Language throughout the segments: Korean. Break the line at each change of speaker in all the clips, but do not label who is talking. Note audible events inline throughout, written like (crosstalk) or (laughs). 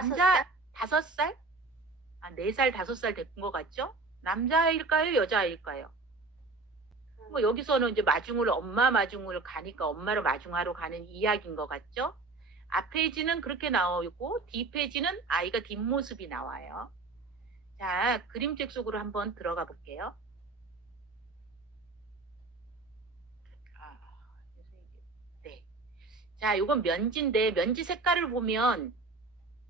남자 다섯 살? 아, 네 살, 다섯 살 된 것 같죠? 남자일까요? 여자일까요? 뭐 여기서는 이제 마중을 엄마 마중을 가니까 엄마를 마중하러 가는 이야기인 것 같죠? 앞 페이지는 그렇게 나오고 뒤 페이지는 아이가 뒷모습이 나와요. 자, 그림책 속으로 한번 들어가 볼게요. 아, 네. 자, 이건 면지인데 면지 색깔을 보면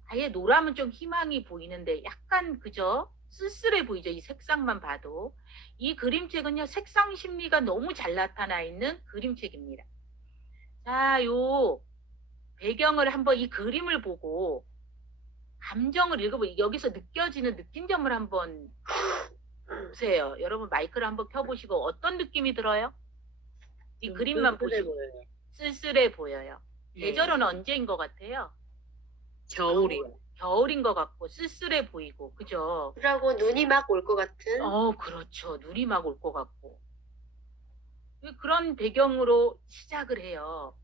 아예 노라면 좀 희망이 보이는데 약간 그죠? 쓸쓸해 보이죠? 이 색상만 봐도. 이 그림책은요, 색상 심리가 너무 잘 나타나 있는 그림책입니다. 자, 요 배경을 한번 이 그림을 보고 감정을 읽어보 여기서 느껴지는 느낀 점을 한번 보세요. 여러분 마이크를 한번 켜보시고 어떤 느낌이 들어요? 이 그림만 보시고. 쓸쓸해 보여요.
네.
계절은 언제인 것 같아요?
겨울이요.
겨울인 것 같고 쓸쓸해 보이고 그죠?
그러고 눈이 막 올 것 같은
어 그렇죠. 눈이 막 올 것 같고 그런 배경으로 시작을 해요.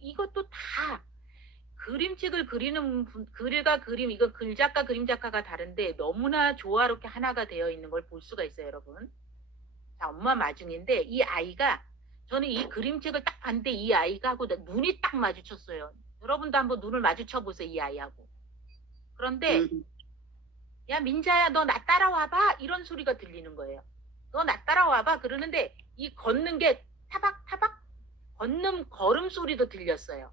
이것도 다 그림책을 그리는 분, 글과 그림 이거 글 작가 그림 작가가 다른데 너무나 조화롭게 하나가 되어 있는 걸 볼 수가 있어요, 여러분. 자, 엄마 마중인데 이 아이가 저는 이 그림책을 딱 봤는데 이 아이가 하고 나- 눈이 딱 마주쳤어요. 여러분도 한번 눈을 마주쳐 보세요, 이 아이하고. 그런데
음,
야 민자야 너 나 따라와봐 이런 소리가 들리는 거예요. 너 나 따라와봐 그러는데 이 걷는 게 타박 타박 걷는 걸음 소리도 들렸어요.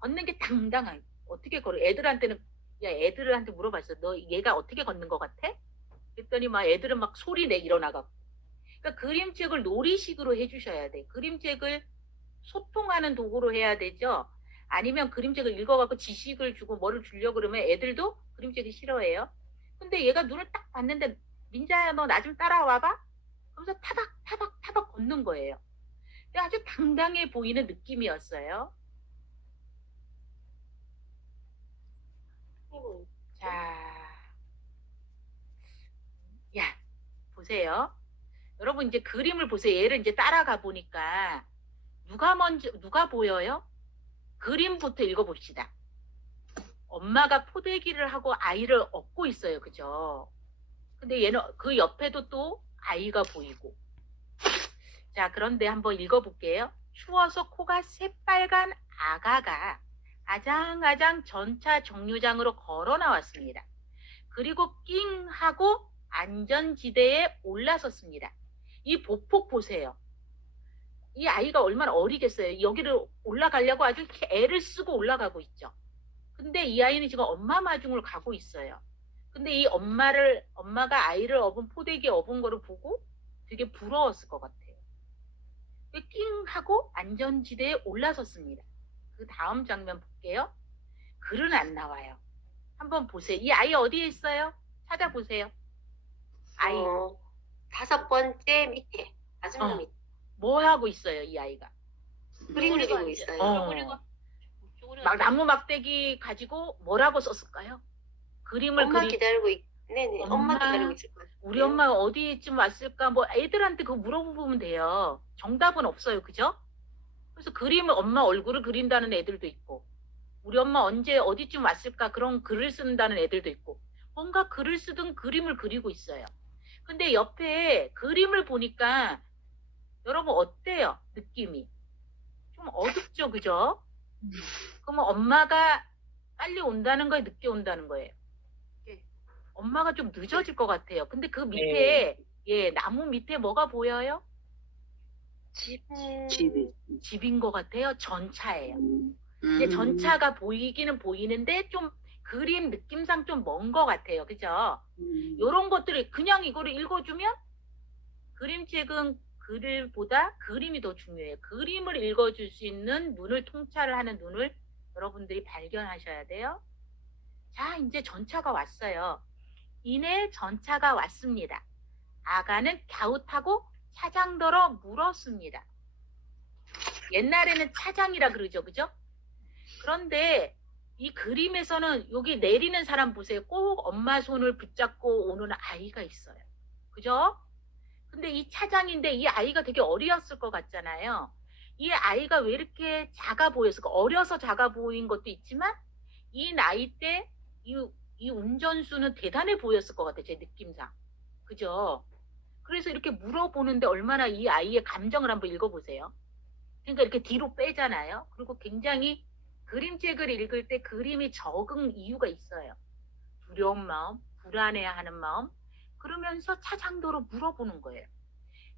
걷는 게 당당한 어떻게 걸어? 애들한테는 야 애들한테 물어봤어. 너 얘가 어떻게 걷는 것 같아? 그랬더니 막 애들은 막 소리 내 일어나갖고. 그러니까 그림책을 놀이식으로 해주셔야 돼. 그림책을 소통하는 도구로 해야 되죠. 아니면 그림책을 읽어갖고 지식을 주고 뭐를 주려고 그러면 애들도 그림책이 싫어해요. 근데 얘가 눈을 딱 봤는데 민자야 너 나 좀 따라와봐. 그러면서 타박 타박 타박 걷는 거예요. 근데 아주 당당해 보이는 느낌이었어요. 자, 야 보세요. 여러분 이제 그림을 보세요. 얘를 이제 따라가 보니까 누가 먼저 누가 보여요? 그림부터 읽어봅시다. 엄마가 포대기를 하고 아이를 업고 있어요. 그죠? 근데 얘는 그 옆에도 또 아이가 보이고. 자, 그런데 한번 읽어볼게요. 추워서 코가 새빨간 아가가 아장아장 전차 정류장으로 걸어 나왔습니다. 그리고 낑 하고 안전지대에 올라섰습니다. 이 보폭 보세요. 이 아이가 얼마나 어리겠어요. 여기를 올라가려고 아주 애를 쓰고 올라가고 있죠. 근데 이 아이는 지금 엄마 마중을 가고 있어요. 근데 이 엄마를 엄마가 아이를 업은 포대기에 업은 거를 보고 되게 부러웠을 것 같아요. 낑 하고 안전지대에 올라섰습니다. 그 다음 장면 볼게요. 글은 안 나와요. 한번 보세요. 이 아이 어디에 있어요? 찾아보세요. 아이
어, 다섯 번째 밑에 마지막
어.
밑에
뭐 하고 있어요? 이 아이가
그림 그리고 있어요.
어. 막 나무 막대기 가지고 뭐라고 썼을까요? 그림을
엄마
그리
기다리고 있. 네네. 엄마,
엄마,
기다리고 있을 거예요.
우리 엄마가 어디쯤 왔을까? 뭐 애들한테 그거 물어보면 돼요. 정답은 없어요. 그죠? 그래서 그림을 엄마 얼굴을 그린다는 애들도 있고 우리 엄마 언제 어디쯤 왔을까? 그런 글을 쓴다는 애들도 있고 뭔가 글을 쓰든 그림을 그리고 있어요. 근데 옆에 그림을 보니까 여러분 어때요? 느낌이 좀 어둡죠, 그죠? 그러면 엄마가 빨리 온다는 거예요, 늦게 온다는 거예요?
네.
엄마가 좀 늦어질 것 같아요. 근데 그 밑에 예 나무 밑에 뭐가 보여요?
집.
집이.
집인 것 같아요. 전차예요.
음.
이제 전차가 보이기는 보이는데 좀 그림 느낌상 좀 먼 것 같아요. 그죠?
음.
요런 것들을 그냥 이거를 읽어주면 그림책은 글보다 그림이 더 중요해요. 그림을 읽어줄 수 있는 눈을 통찰을 하는 눈을 여러분들이 발견하셔야 돼요. 자, 이제 전차가 왔어요. 이내 전차가 왔습니다. 아가는 갸웃하고 차장더러 물었습니다. 옛날에는 차장이라 그러죠, 그죠? 그런데 이 그림에서는 여기 내리는 사람 보세요. 꼭 엄마 손을 붙잡고 오는 아이가 있어요. 그죠? 근데 이 차장인데 이 아이가 되게 어리었을 것 같잖아요. 이 아이가 왜 이렇게 작아 보였을까? 어려서 작아 보인 것도 있지만 이 나이 때 이, 이 운전수는 대단해 보였을 것 같아, 제 느낌상. 그죠? 그래서 이렇게 물어보는데 얼마나 이 아이의 감정을 한번 읽어보세요. 그러니까 이렇게 뒤로 빼잖아요. 그리고 굉장히 그림책을 읽을 때 그림이 적은 이유가 있어요. 두려운 마음, 불안해하는 마음, 그러면서 차장도로 물어보는 거예요.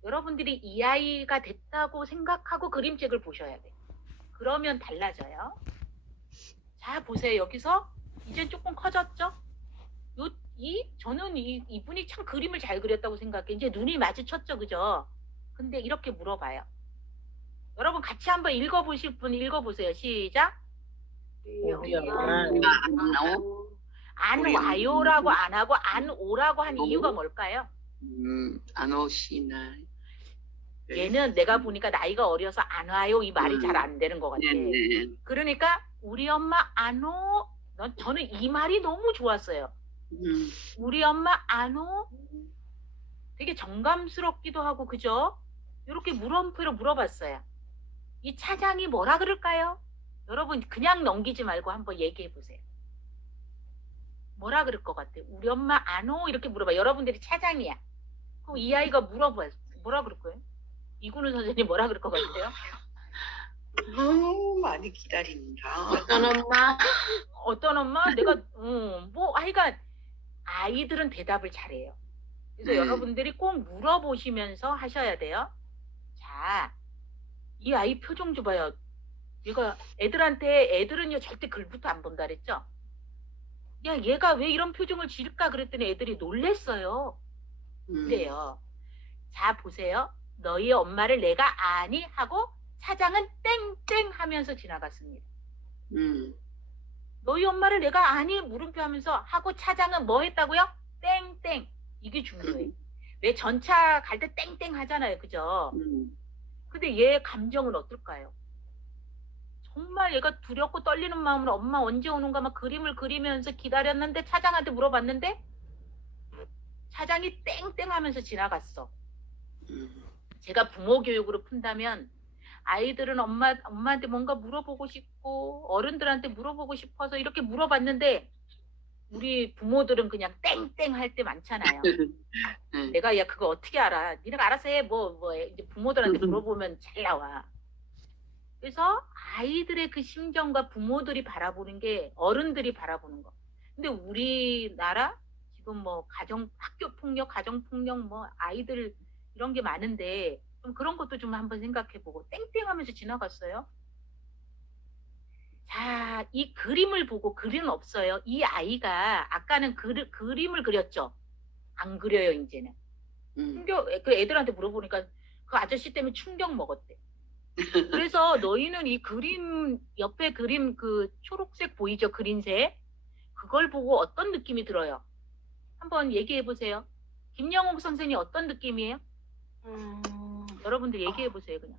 여러분들이 이 아이가 됐다고 생각하고 그림책을 보셔야 돼요. 그러면 달라져요. 자, 보세요. 여기서 이젠 조금 커졌죠? 요, 이, 저는 이, 이분이 참 그림을 잘 그렸다고 생각해. 이제 눈이 마주쳤죠, 그죠? 근데 이렇게 물어봐요. 여러분 같이 한번 읽어보실 분 읽어보세요. 시작.
우리 엄마
안
나오?
안 와요라고 안 하고 안 오라고 한
어?
이유가 뭘까요?
음, 안 오시나.
얘는 내가 보니까 나이가 어려서 안 와요 이 말이
음.
잘 안 되는 것 같아.
네네.
그러니까 우리 엄마 안 오. 넌 저는 이 말이 너무 좋았어요.
음,
우리 엄마 안 오. 되게 정감스럽기도 하고 그죠? 이렇게 물음표로 물어봤어요. 이 차장이 뭐라 그럴까요? 여러분 그냥 넘기지 말고 한번 얘기해 보세요. 뭐라 그럴 것 같아? 우리 엄마 안 오? 이렇게 물어봐. 여러분들이 차장이야. 그럼 이 아이가 물어봐. 뭐라 그럴 거예요? 이군우 선생님 뭐라 그럴 것 같아요?
너무 많이 기다린다.
어떤 엄마?
어떤 엄마? 내가 음, 뭐 하여간 아이들은 대답을 잘해요. 그래서
네.
여러분들이 꼭 물어보시면서 하셔야 돼요. 자, 이 아이 표정 좀 봐요. 얘가 애들한테 애들은요 절대 글부터 안 본다 그랬죠? 야, 얘가 왜 이런 표정을 지을까 그랬더니 애들이 놀랬어요.
음,
그래요. 자, 보세요. 너희 엄마를 내가 아니 하고 차장은 땡땡 하면서 지나갔습니다.
음,
너희 엄마를 내가 아니 물음표 하면서 하고 차장은 뭐 했다고요? 땡땡. 이게 중요해. 왜 전차 갈 때 땡땡 하잖아요. 그죠?
음,
근데 얘 감정은 어떨까요? 정말 얘가 두렵고 떨리는 마음으로 엄마 언제 오는가 막 그림을 그리면서 기다렸는데 차장한테 물어봤는데 차장이 땡땡 하면서 지나갔어.
음,
제가 부모 교육으로 푼다면 아이들은 엄마 엄마한테 뭔가 물어보고 싶고 어른들한테 물어보고 싶어서 이렇게 물어봤는데 우리 부모들은 그냥 땡땡 할 때 많잖아요. (laughs)
네.
내가 야 그거 어떻게 알아? 니네가 알아서 해. 뭐뭐 이제 부모들한테 (laughs) 물어보면 잘 나와. 그래서 아이들의 그 심정과 부모들이 바라보는 게 어른들이 바라보는 거. 근데 우리나라 지금 뭐 가정 학교 폭력, 가정 폭력 뭐 아이들 이런 게 많은데 좀 그런 것도 좀 한번 생각해 보고 땡땡하면서 지나갔어요. 자, 이 그림을 보고 글은 없어요. 이 아이가 아까는 그, 그림을 그렸죠. 안 그려요, 이제는.
음,
충격, 그 애들한테 물어보니까 그 아저씨 때문에 충격 먹었대. 그래서 너희는 이 그림, 옆에 그림 그 초록색 보이죠? 그린색? 그걸 보고 어떤 느낌이 들어요? 한번 얘기해 보세요. 김영옥 선생님 어떤 느낌이에요?
음,
여러분들 얘기해 보세요, 그냥.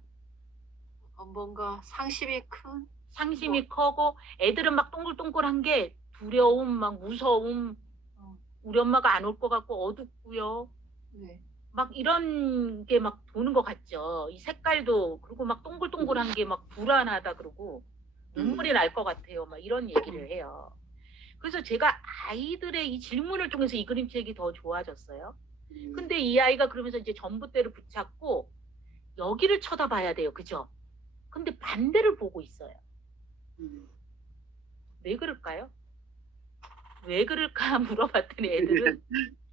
어, 뭔가 상심이 큰?
상심이 커고 애들은 막 동글동글한 게 두려움, 막 무서움, 어, 우리 엄마가 안 올 것 같고 어둡고요.
네.
막 이런 게 막 도는 것 같죠. 이 색깔도 그리고 막 동글동글한 게 막 불안하다 그러고 눈물이 날 것 같아요. 막 이런 얘기를 해요. 그래서 제가 아이들의 이 질문을 통해서 이 그림책이 더 좋아졌어요.
음,
근데 이 아이가 그러면서 이제 전봇대를 붙잡고 여기를 쳐다봐야 돼요. 그죠? 근데 반대를 보고 있어요.
음,
왜 그럴까요? 왜 그럴까 (laughs) 물어봤더니 애들은 (laughs)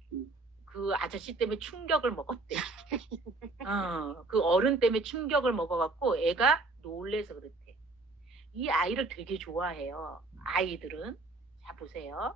그 아저씨 때문에 충격을 먹었대. (laughs) 어, 그 어른 때문에 충격을 먹어갖고 애가 놀래서 그랬대. 이 아이를 되게 좋아해요. 아이들은. 자, 보세요.